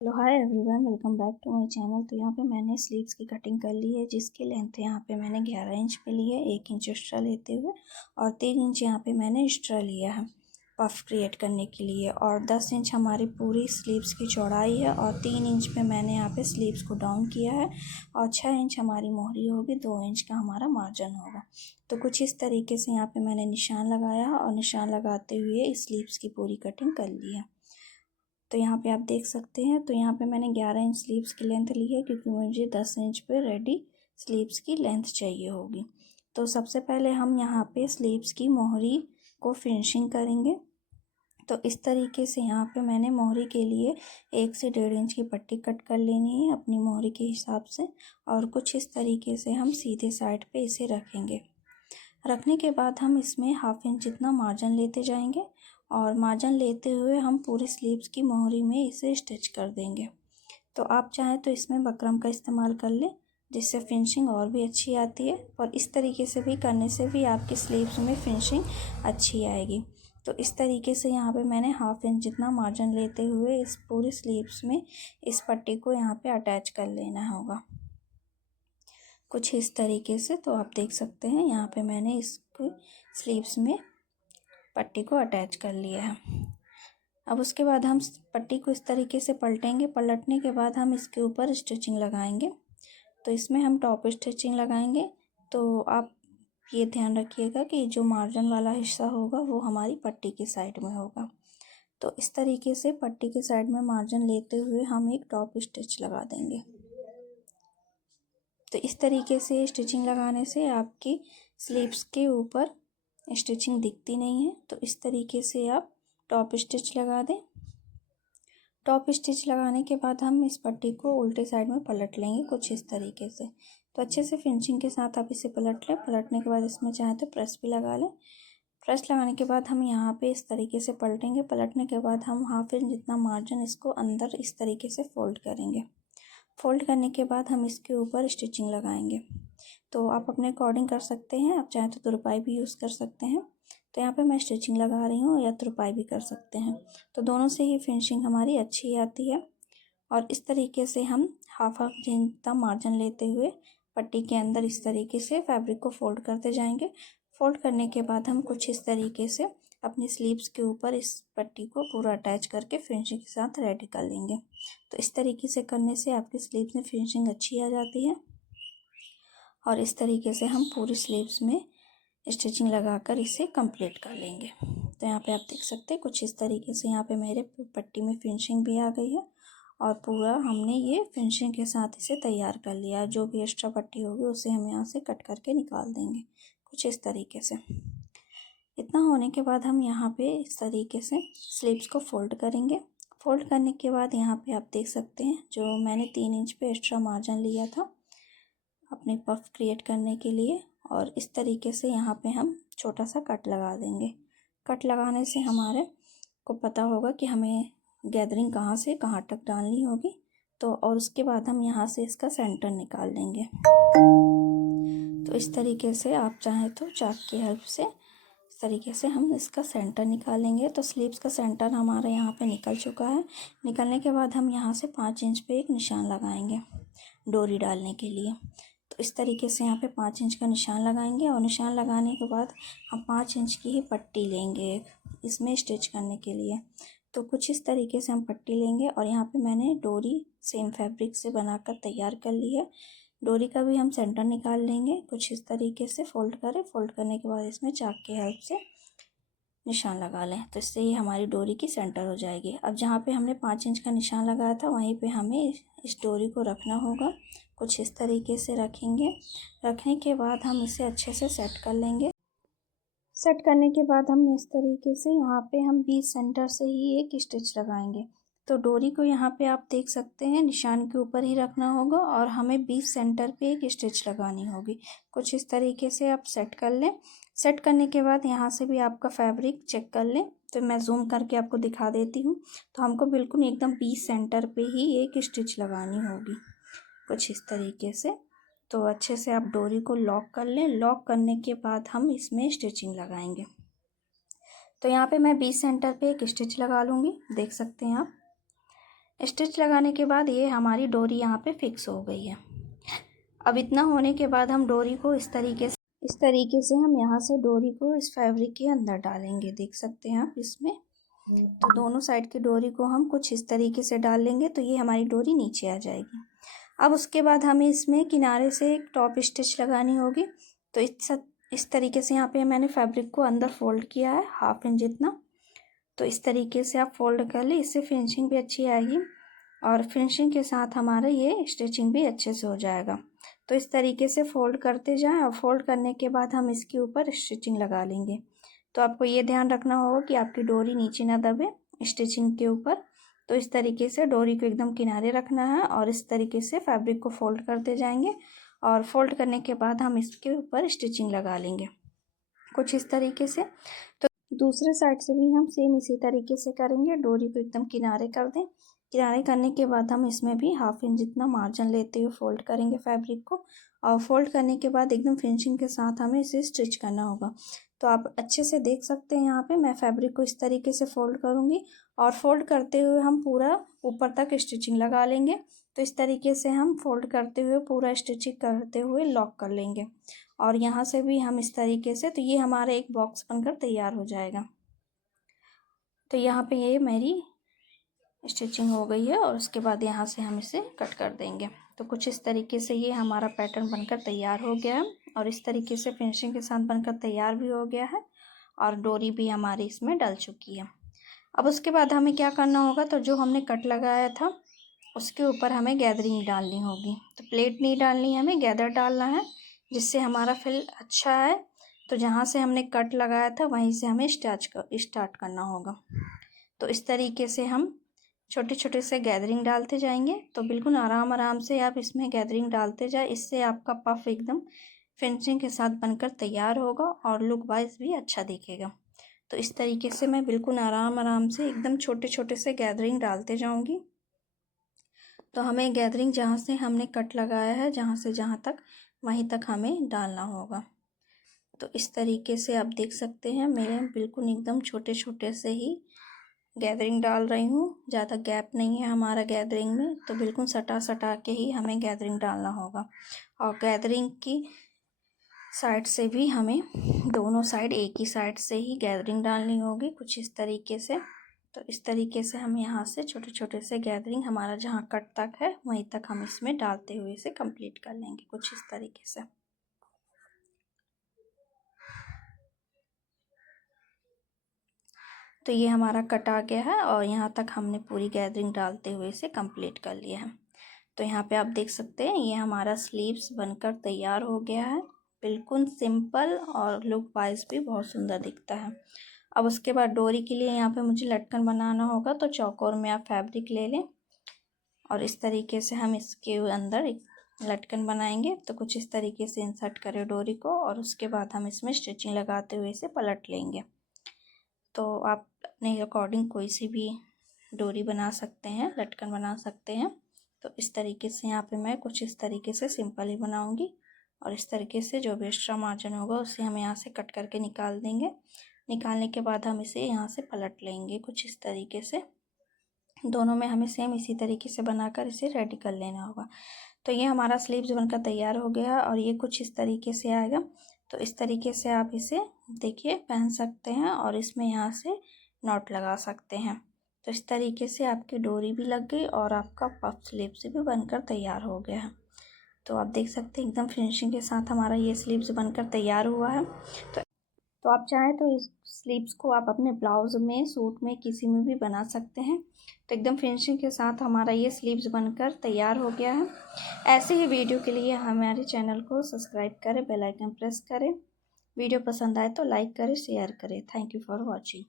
Hello hi everyone, welcome back to my channel. तो यहाँ पे मैंने स्लीव्स की कटिंग कर ली है, जिसकी लेंथ यहाँ पे मैंने 11 इंच पे ली है, 1 इंच एक्स्ट्रा लेते हुए, और 3 इंच यहाँ पे मैंने एक्स्ट्रा लिया है पफ क्रिएट करने के लिए। और 10 इंच हमारी पूरी स्लीव्स की चौड़ाई है, और 3 इंच पे मैंने यहाँ पे स्लीव्स को डाउन किया है, और 6 इंच हमारी मोहरी होगी, 2 इंच का हमारा मार्जिन होगा। तो कुछ इस तरीके से यहाँ पे मैंने निशान लगाया, और निशान लगाते हुए स्लीव्स की पूरी कटिंग कर ली है। तो यहाँ पे आप देख सकते हैं। तो यहाँ पे मैंने 11 इंच स्लीव्स की लेंथ ली है, क्योंकि मुझे 10 इंच पे रेडी स्लीव्स की लेंथ चाहिए होगी। तो सबसे पहले हम यहाँ पे स्लीव्स की मोहरी को फिनिशिंग करेंगे। तो इस तरीके से यहाँ पे मैंने मोहरी के लिए 1 से 1.5 इंच की पट्टी कट कर लेनी है अपनी मोहरी के हिसाब से, और कुछ इस तरीके से हम सीधे साइड पे इसे रखेंगे। रखने के बाद हम इसमें 1/2 इंच जितना मार्जिन लेते जाएंगे, और मार्जिन लेते हुए हम पूरी स्लीव्स की मोहरी में इसे स्टिच कर देंगे। तो आप चाहें तो इसमें बकरम का इस्तेमाल कर लें, जिससे फिनिशिंग और भी अच्छी आती है, और इस तरीके से भी करने से भी आपकी स्लीव्स में फिनिशिंग अच्छी आएगी। तो इस तरीके से यहाँ पे मैंने 1/2 इंच जितना मार्जिन लेते हुए इस पूरी स्लीव्स में इस पट्टी को यहाँ पे अटैच कर लेना होगा, कुछ इस तरीके से। तो आप देख सकते हैं यहाँ पे मैंने इसको स्लीव्स में पट्टी को अटैच कर लिया है। अब उसके बाद हम पट्टी को इस तरीके से पलटेंगे। पलटने के बाद हम इसके ऊपर स्टिचिंग लगाएंगे। तो इसमें हम टॉप स्टिचिंग लगाएंगे। तो आप ये ध्यान रखिएगा कि जो मार्जिन वाला हिस्सा होगा वो हमारी पट्टी की साइड में होगा। तो इस तरीके से पट्टी के साइड में मार्जिन लेते हुए हम एक टॉप स्टिच लगा देंगे। तो इस तरीके से स्टिचिंग लगाने से आपकी स्लीव्स के ऊपर स्टिचिंग दिखती नहीं है। तो इस तरीके से आप टॉप स्टिच लगा दें। टॉप स्टिच लगाने के बाद हम इस पट्टी को उल्टे साइड में पलट लेंगे, कुछ इस तरीके से। तो अच्छे से फिनिशिंग के साथ आप इसे पलट लें। पलटने के बाद इसमें चाहे तो प्रेस भी लगा लें। प्रेस लगाने के बाद हम यहाँ पे इस तरीके से पलटेंगे। पलटने के बाद हम 1/2 इंच जितना मार्जिन इसको अंदर इस तरीके से फोल्ड करेंगे। फोल्ड करने के बाद हम इसके ऊपर स्टिचिंग लगाएंगे। तो आप अपने अकॉर्डिंग कर सकते हैं, आप चाहें तो तुरपाई भी यूज़ कर सकते हैं। तो यहाँ पे मैं स्टिचिंग लगा रही हूँ, या तुरपाई भी कर सकते हैं। तो दोनों से ही फिनिशिंग हमारी अच्छी आती है। और इस तरीके से हम 1/2 इंच जितना मार्जिन लेते हुए पट्टी के अंदर इस तरीके से फैब्रिक को फोल्ड करते जाएंगे। फोल्ड करने के बाद हम कुछ इस तरीके से अपनी स्लीव्स के ऊपर इस पट्टी को पूरा अटैच करके फिनिशिंग के साथ रेडी कर लेंगे। तो इस तरीके से करने से आपकी स्लीव्स में फिनिशिंग अच्छी आ जाती है। और इस तरीके से हम पूरी स्लीव्स में स्टिचिंग लगाकर इसे कंप्लीट कर लेंगे। तो यहाँ पे आप देख सकते हैं कुछ इस तरीके से यहाँ पे मेरे पट्टी में फिनिशिंग भी आ गई है, और पूरा हमने ये फिनिशिंग के साथ इसे तैयार कर लिया। जो भी एक्स्ट्रा पट्टी होगी उसे हम यहाँ से कट करके निकाल देंगे, कुछ इस तरीके से। इतना होने के बाद हम यहाँ पे इस तरीके से स्लीव्स को फोल्ड करेंगे। फोल्ड करने के बाद यहाँ पे आप देख सकते हैं जो मैंने 3 इंच पे एक्स्ट्रा मार्जिन लिया था अपने पफ क्रिएट करने के लिए, और इस तरीके से यहाँ पे हम छोटा सा कट लगा देंगे। कट लगाने से हमारे को पता होगा कि हमें गैदरिंग कहाँ से कहाँ तक डालनी होगी। तो और उसके बाद हम यहाँ से इसका सेंटर निकाल लेंगे। तो इस तरीके से आप चाहें तो चाक की हेल्प से इस तरीके से हम इसका सेंटर निकालेंगे। तो स्लीव्स का सेंटर हमारा यहाँ पे निकल चुका है। निकलने के बाद हम यहाँ से 5 इंच पे एक निशान लगाएंगे डोरी डालने के लिए। तो इस तरीके से यहाँ पे 5 इंच का निशान लगाएंगे, और निशान लगाने के बाद हम 5 इंच की ही पट्टी लेंगे इसमें स्टिच करने के लिए। तो कुछ इस तरीके से हम पट्टी लेंगे, और यहाँ पे मैंने डोरी सेम फैब्रिक से बनाकर तैयार कर ली है। डोरी का भी हम सेंटर निकाल लेंगे, कुछ इस तरीके से फोल्ड करें। फोल्ड करने के बाद इसमें चाक की हेल्प से निशान लगा लें। तो इससे ही हमारी डोरी की सेंटर हो जाएगी। अब जहाँ पे हमने 5 इंच का निशान लगाया था वहीं पे हमें इस डोरी को रखना होगा, कुछ इस तरीके से रखेंगे। रखने के बाद हम इसे अच्छे से सेट कर लेंगे। सेट करने के बाद हम इस तरीके से यहाँ पे हम बीच सेंटर से ही एक स्टिच लगाएंगे। तो डोरी को यहाँ पे आप देख सकते हैं निशान के ऊपर ही रखना होगा, और हमें बीच सेंटर पे एक स्टिच लगानी होगी। कुछ इस तरीके से आप सेट कर लें। सेट करने के बाद यहाँ से भी आपका फैब्रिक चेक कर लें। तो मैं जूम करके आपको दिखा देती हूँ। तो हमको बिल्कुल एकदम बीच सेंटर पे ही एक स्टिच लगानी होगी, कुछ इस तरीके से। तो अच्छे से आप डोरी को लॉक कर लें। लॉक करने के बाद हम इसमें स्टिचिंग लगाएंगे। तो यहाँ पे मैं बीच सेंटर पे एक स्टिच लगा लूँगी, देख सकते हैं आप। स्टिच लगाने के बाद ये हमारी डोरी यहाँ पे फिक्स हो गई है। अब इतना होने के बाद हम डोरी को इस तरीके से हम यहाँ से डोरी को इस फैब्रिक के अंदर डालेंगे। देख सकते हैं आप इसमें। तो दोनों साइड की डोरी को हम कुछ इस तरीके से डाल लेंगे तो ये हमारी डोरी नीचे आ जाएगी। अब उसके बाद हमें इसमें किनारे से एक टॉप स्टिच लगानी होगी। तो इस तरीके से यहाँ पे मैंने फैब्रिक को अंदर फोल्ड किया है 1/2 इंच जितना। तो इस तरीके से आप फोल्ड कर ले, इससे फिनिशिंग भी अच्छी आएगी और फिनिशिंग के साथ हमारा ये स्टिचिंग भी अच्छे से हो जाएगा। तो इस तरीके से फोल्ड करते जाएं और फोल्ड करने के बाद हम इसके ऊपर स्टिचिंग लगा लेंगे। तो आपको ये ध्यान रखना होगा कि आपकी डोरी नीचे ना दबे स्टिचिंग के ऊपर। तो इस तरीके से डोरी को एकदम किनारे रखना है और इस तरीके से फैब्रिक को फोल्ड करते जाएंगे और फोल्ड करने के बाद हम इसके ऊपर स्टिचिंग लगा लेंगे कुछ इस तरीके से। तो दूसरे साइड से भी हम सेम इसी तरीके से करेंगे। डोरी को एकदम किनारे कर दें। किनारे करने के बाद हम इसमें भी 1/2 इंच जितना मार्जिन लेते हुए फोल्ड करेंगे फैब्रिक को और फोल्ड करने के बाद एकदम फिनिशिंग के साथ हमें इसे स्टिच करना होगा। तो आप अच्छे से देख सकते हैं यहाँ पे मैं फैब्रिक को इस तरीके से फोल्ड करूँगी और फोल्ड करते हुए हम पूरा ऊपर तक स्टिचिंग लगा लेंगे। तो इस तरीके से हम फोल्ड करते हुए पूरा स्टिचिंग करते हुए लॉक कर लेंगे और यहाँ से भी हम इस तरीके से। तो ये हमारा एक बॉक्स बनकर तैयार हो जाएगा। तो यहाँ पे ये मेरी स्टिचिंग हो गई है और उसके बाद यहाँ से हम इसे कट कर देंगे। तो कुछ इस तरीके से ये हमारा पैटर्न बनकर तैयार हो गया है और इस तरीके से फिनिशिंग के साथ बनकर तैयार भी हो गया है और डोरी भी हमारी इसमें डल चुकी है। अब उसके बाद हमें क्या करना होगा, तो जो हमने कट लगाया था उसके ऊपर हमें गैदरिंग डालनी होगी। तो प्लेट नहीं डालनी है, हमें गैदर डालना है जिससे हमारा फिल अच्छा है। तो जहाँ से हमने कट लगाया था वहीं से हमें स्टार्ट करना होगा। तो इस तरीके से हम छोटे छोटे से गैदरिंग डालते जाएंगे। तो बिल्कुल आराम आराम से आप इसमें गैदरिंग डालते जाए, इससे आपका पफ एकदम फिनिशिंग के साथ बनकर तैयार होगा और लुक वाइज भी अच्छा दिखेगा। तो इस तरीके से मैं बिल्कुल आराम आराम से एकदम छोटे छोटे से गैदरिंग डालते जाऊंगी। तो हमें गैदरिंग जहाँ से हमने कट लगाया है जहाँ से जहाँ तक वहीं तक हमें डालना होगा। तो इस तरीके से आप देख सकते हैं मेरे बिल्कुल एकदम छोटे छोटे से ही गैदरिंग डाल रही हूँ। ज़्यादा गैप नहीं है हमारा गैदरिंग में, तो बिल्कुल सटा सटा के ही हमें गैदरिंग डालना होगा। और गैदरिंग की साइड से भी हमें दोनों साइड एक ही साइड से ही गैदरिंग डालनी होगी कुछ इस तरीके से। तो इस तरीके से हम यहाँ से छोटे छोटे से गैदरिंग हमारा जहाँ कट तक है वहीं तक हम इसमें डालते हुए इसे कंप्लीट कर लेंगे कुछ इस तरीके से। तो ये हमारा कट आ गया है और यहाँ तक हमने पूरी गैदरिंग डालते हुए इसे कंप्लीट कर लिया है। तो यहाँ पे आप देख सकते हैं ये हमारा स्लीव्स बनकर तैयार हो गया है। बिल्कुल सिंपल और लुक वाइज भी बहुत सुंदर दिखता है। अब उसके बाद डोरी के लिए यहाँ पे मुझे लटकन बनाना होगा। तो चौकोर में आप फैब्रिक ले लें और इस तरीके से हम इसके अंदर एक लटकन बनाएंगे। तो कुछ इस तरीके से इंसर्ट करें डोरी को और उसके बाद हम इसमें स्टिचिंग लगाते हुए इसे पलट लेंगे। तो आप अपने अकॉर्डिंग कोई सी भी डोरी बना सकते हैं, लटकन बना सकते हैं। तो इस तरीके से यहाँ पे मैं कुछ इस तरीके से सिंपल ही बनाऊंगी और इस तरीके से जो भी एक्स्ट्रा मार्जिन होगा उसे हम यहाँ से कट करके निकाल देंगे। निकालने के बाद हम इसे यहाँ से पलट लेंगे कुछ इस तरीके से। दोनों में हमें सेम इसी तरीके से बनाकर इसे रेडी कर लेना होगा। तो ये हमारा स्लीव्स बनकर तैयार हो गया और ये कुछ इस तरीके से आएगा। तो इस तरीके से आप इसे देखिए पहन सकते हैं और इसमें यहाँ से नॉट लगा सकते हैं। तो इस तरीके से आपकी डोरी भी लग गई और आपका पफ स्लीव्स भी बनकर तैयार हो गया है। तो आप देख सकते हैं एकदम फिनिशिंग के साथ हमारा ये स्लीव्स बनकर तैयार हुआ है। तो आप चाहें तो इस स्लीव्स को आप अपने ब्लाउज़ में, सूट में, किसी में भी बना सकते हैं। तो एकदम फिनिशिंग के साथ हमारा ये स्लीव्स बनकर तैयार हो गया है। ऐसे ही वीडियो के लिए हमारे चैनल को सब्सक्राइब करें, बेल आइकन प्रेस करें। वीडियो पसंद आए तो लाइक करें, शेयर करें। Thank you for watching.